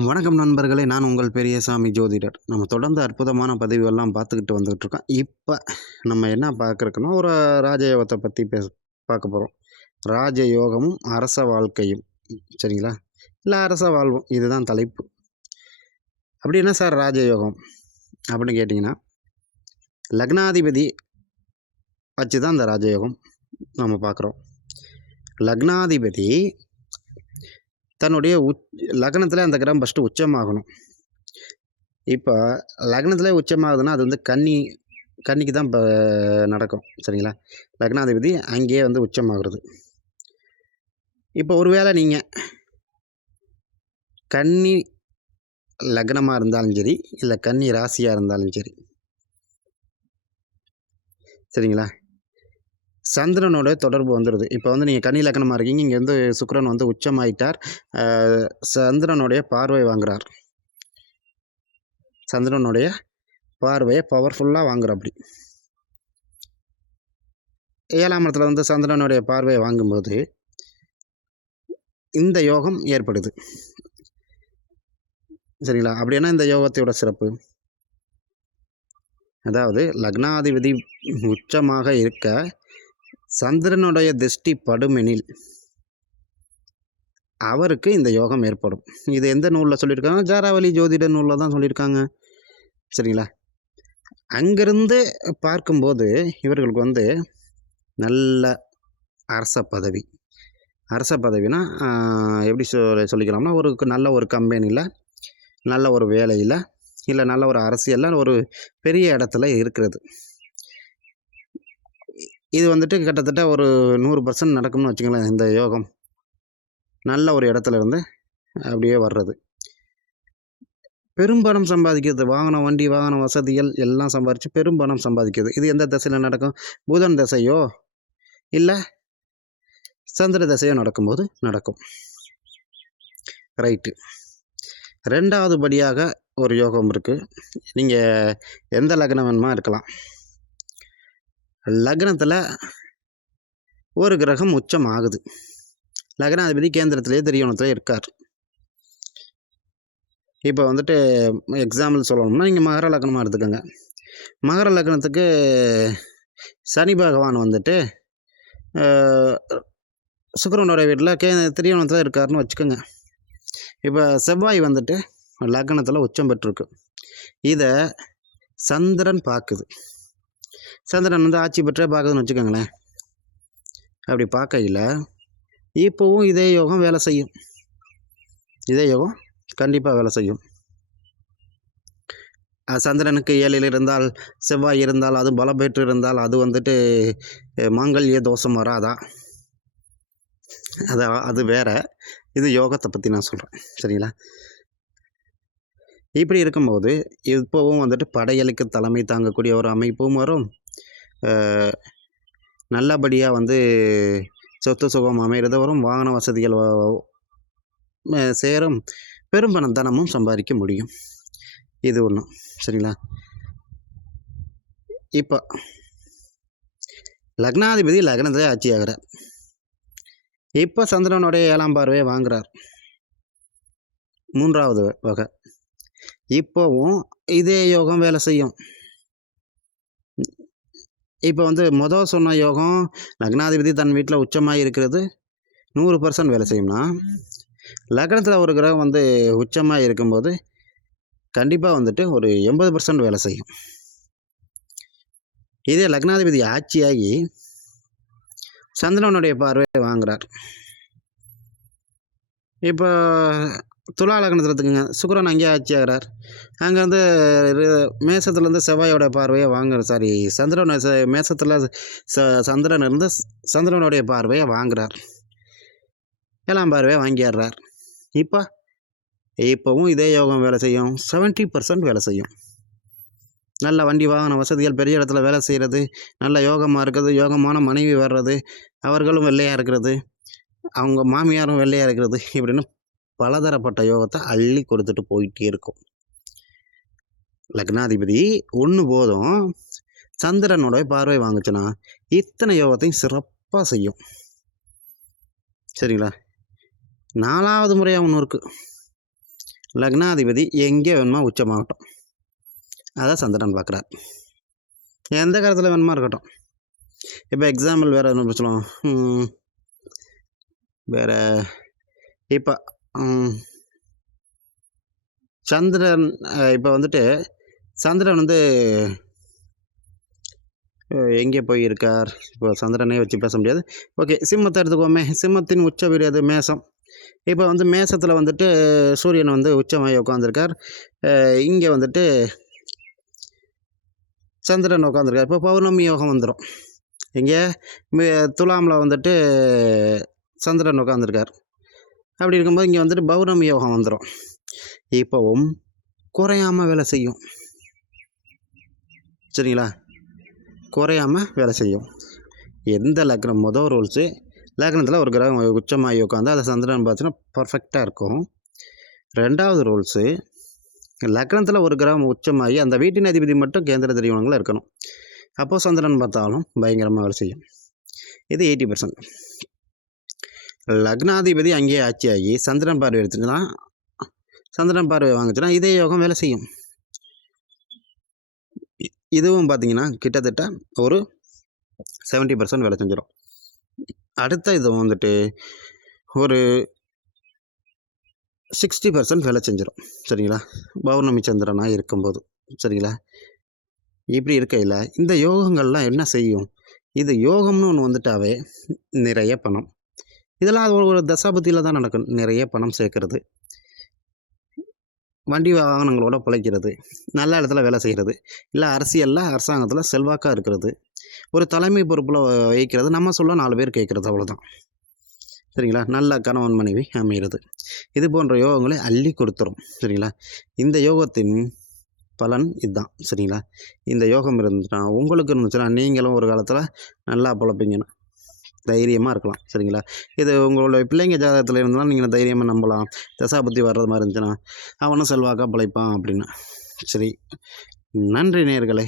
வணக்கம் நண்பர்களே, நான் உங்கள் பெரியசாமி ஜோதிடர். நம்ம தொடர்ந்து அற்புதமான பதிவுகள்லாம் பார்த்துக்கிட்டு வந்துகிட்ருக்கோம். இப்போ நம்ம என்ன பார்க்குறோன்னா, ஒரு ராஜயோகத்தை பற்றி பார்க்க போகிறோம். ராஜயோகமும் அரச வாழ்க்கையும். சரிங்களா? இல்லை அரச வாழ்வும், இதுதான் தலைப்பு. அப்படி என்ன சார் ராஜயோகம் அப்படின்னு கேட்டிங்கன்னா, லக்னாதிபதி வச்சு தான் இந்த ராஜயோகம் நம்ம பார்க்குறோம். லக்னாதிபதி தன்னுடைய லக்னத்தில் அந்த கிரகம் ஃபஸ்ட்டு உச்சமாகணும். இப்போ லக்னத்தில் உச்சமாகுதுன்னா அது வந்து கன்னிக்கு தான் இப்போ நடக்கும். சரிங்களா? லக்னாதிபதி அங்கேயே வந்து உச்சமாகிறது. இப்போ ஒருவேளை நீங்கள் கன்னி லக்னமாக இருந்தாலும் சரி, இல்லை கன்னி ராசியாக இருந்தாலும் சரி, சரிங்களா, சந்திரனோட தொடர்பு வந்துடுது. இப்போ வந்து நீங்கள் கன்னி லக்னமாக இருக்கீங்க, இங்கே வந்து சுக்கிரன் வந்து உச்சமாயிட்டார், சந்திரனுடைய பார்வை வாங்குறார். சந்திரனுடைய பார்வையை பவர்ஃபுல்லாக வாங்குற அப்படி 7ஆம் இடத்துல வந்து சந்திரனுடைய பார்வையை வாங்கும்போது இந்த யோகம் ஏற்படுது. சரிங்களா? அப்படின்னா இந்த யோகத்தோட சிறப்பு, அதாவது லக்னாதிபதி உச்சமாக இருக்க சந்திரனுடைய திருஷ்டி படுமெனில் அவருக்கு இந்த யோகம் ஏற்படும். இது எந்த நூலில் சொல்லியிருக்காங்க? ஜாராவளி ஜோதிட நூலில் தான் சொல்லியிருக்காங்க. சரிங்களா? அங்கிருந்து பார்க்கும்போது இவர்களுக்கு வந்து நல்ல அரச பதவி. அரச பதவினா எப்படி சொல்லிக்கலாம்னா, நல்ல ஒரு கம்பெனியில், நல்ல ஒரு வேலையில், இல்லை நல்ல ஒரு அரசியலில் ஒரு பெரிய இடத்துல இருக்கிறது. இது வந்துட்டு கிட்டத்தட்ட ஒரு 100% நடக்கும்னு வச்சுங்களேன். இந்த யோகம் நல்ல ஒரு இடத்துல இருந்து அப்படியே வர்றது, பெரும்பணம் சம்பாதிக்கிறது, வாகனம், வண்டி, வாகன வசதிகள் எல்லாம் சம்பாதிச்சு பெரும்பணம் சம்பாதிக்கிறது. இது எந்த திசையில் நடக்கும்? புதன் திசையோ இல்லை சந்திர திசையோ நடக்கும்போது நடக்கும். ரைட்டு. 2வது படியாக ஒரு யோகம் இருக்குது. நீங்கள் எந்த லக்னம் வேணுமா இருக்கலாம். லக்னத்தில் ஒரு கிரகம் உச்சம் ஆகுது. லக்னாதிபதி கேந்திரத்திலேயே திரியோணத்தில் இருக்கார். இப்போ வந்துட்டு எக்ஸாம்பிள் சொல்லணும்னா, நீங்கள் மகர லக்னமாக எடுத்துக்கோங்க. மகர லக்னத்துக்கு சனி பகவான் வந்துட்டு சுக்கிரனுடைய வீட்டில் திரியோணத்தில் இருக்காருன்னு வச்சுக்கோங்க. இப்போ செவ்வாய் வந்துட்டு லக்னத்தில் உச்சம் பெற்றிருக்கு. இதை சந்திரன் பார்க்குது. சந்திரன் வந்து ஆட்சி பெற்றே பார்க்குதுன்னு வச்சுக்கோங்களேன். அப்படி பார்க்கையில் இப்போவும் இதே யோகம் வேலை செய்யும். இதே யோகம் கண்டிப்பாக வேலை செய்யும். சந்திரனுக்கு 7ல் இருந்தால், செவ்வாய் இருந்தால், அது பலம் பெற்று இருந்தால் அது வந்துட்டு மாங்கல்ய தோஷம் வராதா? அது வேற. இது யோகத்தை பற்றி நான் சொல்கிறேன். சரிங்களா? இப்படி இருக்கும்போது இப்போவும் வந்துட்டு படையலுக்கு தலைமை தாங்கக்கூடிய ஒரு அமைப்பும் வரும். நல்லபடியாக வந்து சொத்து சுகம் அமைகிறது வரும். வாகன வசதிகள் சேரும். பெரும்பணம் தனமும் சம்பாதிக்க முடியும். இது ஒன்று. சரிங்களா? இப்போ லக்னாதிபதி லக்னத்தை ஆட்சி ஆகிறார். இப்போ சந்திரனுடைய 7ஆம் பார்வையை வாங்குறார். 3வது வகை. இப்போவும் இதே யோகம் வேலை செய்யும். இப்போ வந்து சொன்ன யோகம் லக்னாதிபதி தன் வீட்டில் உச்சமாக இருக்கிறது 100% வேலை செய்யும்னா, லக்னத்தில் ஒரு கிரகம் வந்து உச்சமாக இருக்கும்போது கண்டிப்பாக வந்துட்டு ஒரு 80% வேலை செய்யும். இதே லக்னாதிபதி ஆட்சியாகி சந்திரனுடைய பார்வையை வாங்குறார். இப்போ துலா லக்னத்தில் எடுத்துக்கோங்க. சுக்கிரன் அங்கேயே ஆட்சி ஆகிறார். அங்கே வந்து மேசத்துலேருந்து செவ்வாயோட பார்வையை வாங்குறார். சந்திரன் மேசத்தில் சந்திரன் இருந்து சந்திரனுடைய பார்வையை வாங்குறார். 7ஆம் பார்வையை வாங்கிடுறார். இப்போவும் இதே யோகம் வேலை செய்யும். 70% வேலை செய்யும். நல்ல வண்டி வாகன வசதிகள், பெரிய இடத்துல வேலை செய்கிறது, நல்ல யோகமாக இருக்கிறது, யோகமான மனைவி வர்றது, அவர்களும் வெள்ளையாக இருக்கிறது, அவங்க மாமியாரும் வெள்ளையாக இருக்கிறது, இப்படின்னு பலதரப்பட்ட யோகத்தை அள்ளி கொடுத்துட்டு போயிட்டே இருக்கும். லக்னாதிபதி ஒன்று போதும் சந்திரனோட பார்வை வாங்குச்சுன்னா இத்தனை யோகத்தையும் சிறப்பாக செய்யும். சரிங்களா? 4வது முறையாக ஒன்று இருக்குது. லக்னாதிபதி எங்கே வேணுமா உச்சமாகட்டும், அதை சந்திரன் பார்க்குறார். எந்த காலத்தில் வேணுமா இருக்கட்டும். இப்போ எக்ஸாம்பிள் வேறு என்ன சொல்லலாம், வேறு இப்போ சந்திரன் இப்போ வந்துட்டு சந்திரன் வந்து எங்கே போயிருக்கார்? இப்போ சந்திரனே வச்சு பேச முடியாது. ஓகே, சிம்மத்தை எடுத்துக்கோமே. சிம்மத்தின் உச்ச வீடு அது மேசம். இப்போ வந்து மேசத்தில் வந்துட்டு சூரியன் வந்து உச்சமாகி உட்காந்துருக்கார். இங்கே வந்துட்டு சந்திரன் உட்காந்துருக்கார். இப்போ பௌர்ணமி யோகம் வந்துடும். இங்கே துலாமில் வந்துட்டு சந்திரன் உட்காந்துருக்கார். அப்படி இருக்கும்போது இங்கே வந்துட்டு பௌர்ணமி யோகம் வந்துடும். இப்போவும் குறையாமல் வேலை செய்யும். சரிங்களா? குறையாமல் வேலை செய்யும். எந்த லக்னம் மொதல் ரூல்ஸு, லக்னத்தில் ஒரு கிரகம் உச்சமாகி உட்காந்து அதை சந்திரன் பார்த்திங்கன்னா பர்ஃபெக்டாக இருக்கும். 2வது ரூல்ஸு, லக்னத்தில் ஒரு கிரகம் உச்சமாகி அந்த வீட்டின் அதிபதி மட்டும் கேந்திர திரிகோணங்களில் இருக்கணும். அப்போது சந்திரன் பார்த்தாலும் பயங்கரமாக வேலை செய்யும். இது 80%. லக்னாதிபதி அங்கேயே ஆட்சியாகி சந்திரன் பார்வை எடுத்துச்சுன்னா, சந்திரன் பார்வை வாங்குச்சுன்னா இதே யோகம் வேலை செய்யும். இதுவும் பார்த்திங்கன்னா கிட்டத்தட்ட ஒரு 70% வேலை செஞ்சிடும். அடுத்த இது வந்துட்டு ஒரு 60% வேலை செஞ்சிடும். சரிங்களா? பௌர்ணமி சந்திரனாக இருக்கும்போது. சரிங்களா? இப்படி இருக்கையில் இந்த யோகங்கள்லாம் என்ன செய்யும்? இது யோகம்னு ஒன்று வந்துட்டாவே நிறைய பணம். இதெல்லாம் அது ஒரு தசாபுத்தியில் தான் நடக்கும். நிறைய பணம் சேர்க்கறது, வண்டி வாகனங்களோட பிழைக்கிறது, நல்ல இடத்துல வேலை செய்கிறது, இல்லை அரசியலில் அரசாங்கத்தில் செல்வாக்காக இருக்கிறது, ஒரு தலைமை பொறுப்பில் வகிக்கிறது, நம்ம சொல்ல 4 பேர் கேட்குறது, அவ்வளோதான். சரிங்களா? நல்ல கணவன் மனைவி அமைகிறது, இது போன்ற யோகங்களை அள்ளி கொடுத்துரும். சரிங்களா? இந்த யோகத்தின் பலன் இதுதான். சரிங்களா? இந்த யோகம் இருந்துச்சுன்னா, உங்களுக்கு இருந்துச்சுன்னா நீங்களும் ஒரு காலத்தில் நல்லா பிழைப்பீங்கன்னு தைரியமாக இருக்கலாம். சரிங்களா? இது உங்களுடைய பிள்ளைங்க ஜாதகத்தில் இருந்தாலும் நீங்கள் தைரியமாக நம்பலாம். தசாபுத்தி வர்றது மாதிரி இருந்துச்சுன்னா அவனும் செல்வாக்காக பிழைப்பான் அப்படின்னு. சரி, நன்றி நேயர்களே.